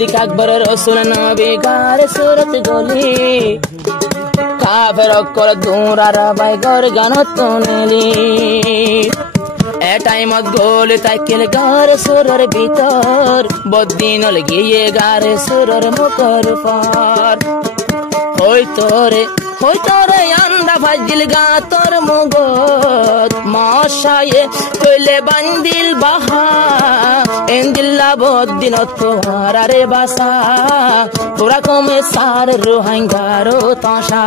সিদ্দিক আকবর রসুল নবী গার সুরত গলি কাফের অকল দূরার বাই গর গানত নেলি এ টাইমত গোল তাইকেল গার সুরর ভিতর বদিন গিয়ে গার সুরর মুখর পার হইতরে আন্দা ভাজিল গা তোর মুগত মশায়ে কইলে বান্দিল বাহা এন্দিল্লা বদিন তোর রে বাসা পুরা কমে সার রোহিঙ্গারো তাসা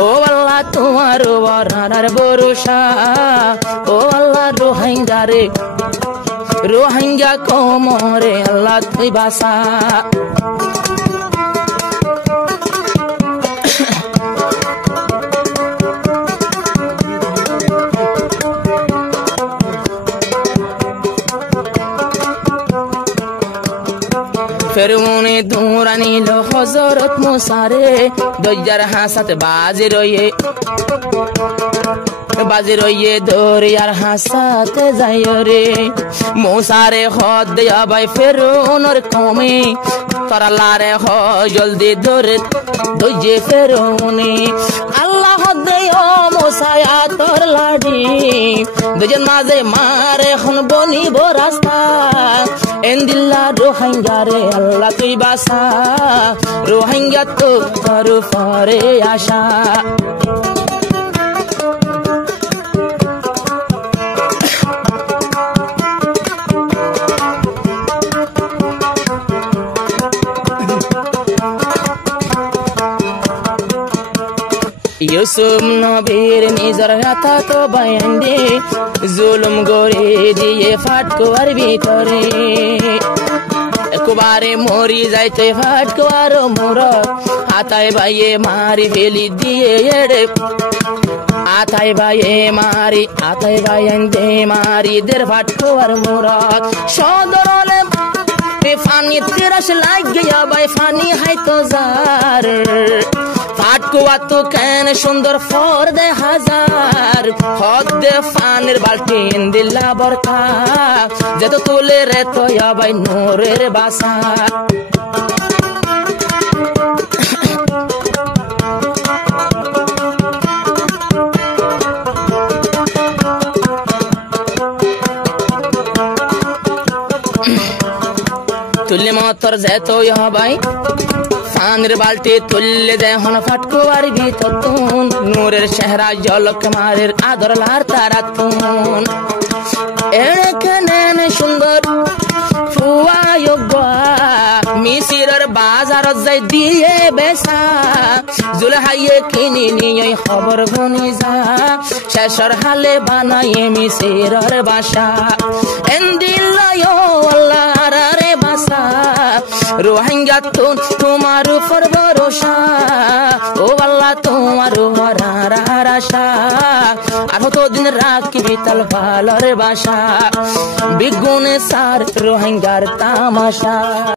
ও আল্লাহ তোমার ওয়ারার ভরসা ও আল্লাহ রোহিঙ্গা কোমরে আল্লাহ তুই বাসা ফেরউনে দৌড়া নিল হযরত মুসারে দজ্জার হাসাতে বাজি রইয়ে দরিয়ার হাসাতে যাই রে মুসারে হদ দেয়া ভাই ফেরউনের কমে তরালারে হ জলদি ধরে দজ্জে ফেরউনে আল্লাহ দেয়া মুসায়া তোর লাডি দুজন মাঝে মারে হন বনিব রাস্তা এন্দিল্লা রোহিঙ্গা রে আল্লাহ তুই বাসা রোহিঙ্গা তো তোর পরে আশা ইউসুফ নবীর নিজর হাতা তো বায়ান্ডে জুলুম গরে দিয়ে ফাটকোয়ার ভিতরে একবারে মরি যাইতে ফাটকোয়ার মোরত হাতায় বাইয়ে মারি ফেলি দিয়ে এড়ে আতাই বাইয়ান্ডে মারি দের ফাটকোয়ার মোরত সদরলে ফানি তিরাস লাগিয়া বাই ফানি হাইতো যার ফাটকুয়া তো কেন সুন্দর ফর দে হাজার হদ ফানের বালতি দিল্লা বরকা যেত তুলে রে তো বাই নূরের বাসা তুলে মতর যেত ভাই ফানের বালতি তুললে দেয় হন ফাটকুয়ার ভিতর তুন নূরের চেহারা জলক মারের আদর লার তারা তুন এখানে সুন্দর ফুয়া মিশিরের বাজার যাই দিয়ে বেসা জুলহাইয়ে কিনি নিয়ে খবর গুনি যা শেষর হালে বানাইয়ে মিশিরের বাসা এন্দিল্লায় আল্লাহর রে বাসা রোহিঙ্গা তোমার উপর ভরসা ও আল্লাহ তোমার মরার আশা আর কতদিন রাখবি তাল ভালোর বাসা বিগুনে সার রোহিঙ্গার তামাশা।